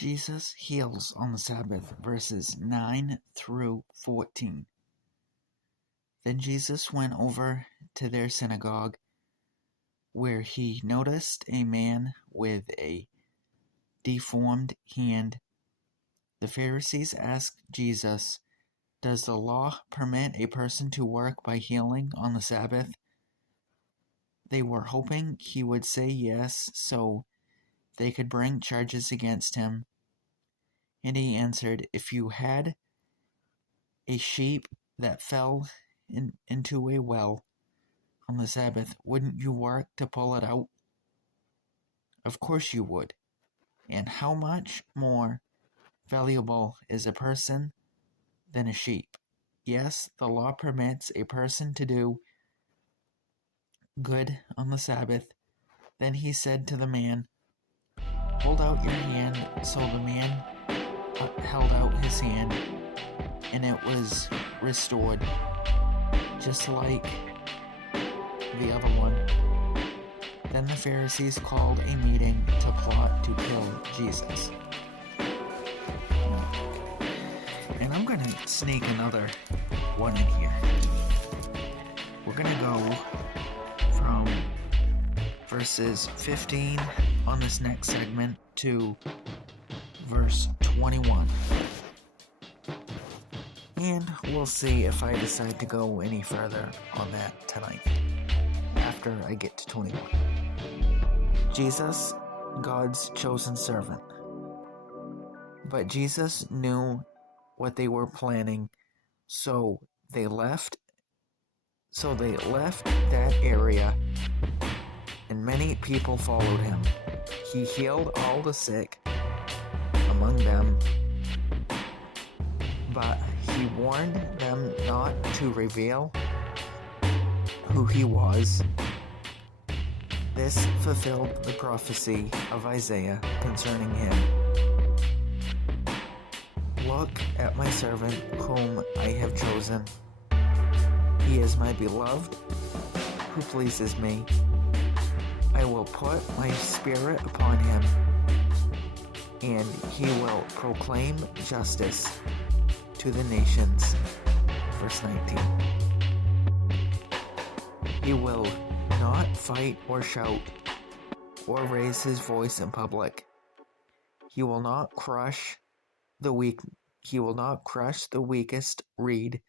Jesus heals on the Sabbath, verses 9 through 14. Then Jesus went over to their synagogue, where he noticed a man with a deformed hand. The Pharisees asked Jesus, "Does the law permit a person to work by healing on the Sabbath?" They were hoping he would say yes, so they could bring charges against him. And he answered, "If you had a sheep that fell into a well on the Sabbath, wouldn't you work to pull it out? Of course you would. And how much more valuable is a person than a sheep? Yes, the law permits a person to do good on the Sabbath." Then he said to the man, "Hold out your hand." So the man held out his hand, and it was restored, just like the other one. Then the Pharisees called a meeting to plot to kill Jesus. And I'm going to sneak another one in here. We're going to go from verses 15 on this next segment to verse 21. And we'll see if I decide to go any further on that tonight, after I get to 21. Jesus, God's chosen servant. But Jesus knew what they were planning, so they left that area, and many people followed him. He healed all the sick among them, but he warned them not to reveal who he was. This fulfilled the prophecy of Isaiah concerning him. "Look at my servant whom I have chosen. He is my beloved, who pleases me. I will put my spirit upon him, and he will proclaim justice to the nations." Verse 19. "He will not fight or shout or raise his voice in public. He will not crush the weakest reed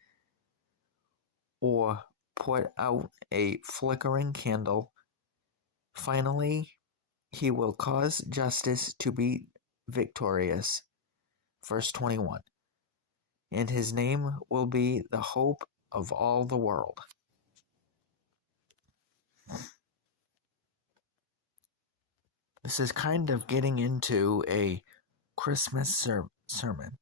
or put out a flickering candle. Finally, he will cause justice to be victorious." Verse 21. "And his name will be the hope of all the world." This is kind of getting into a Christmas sermon.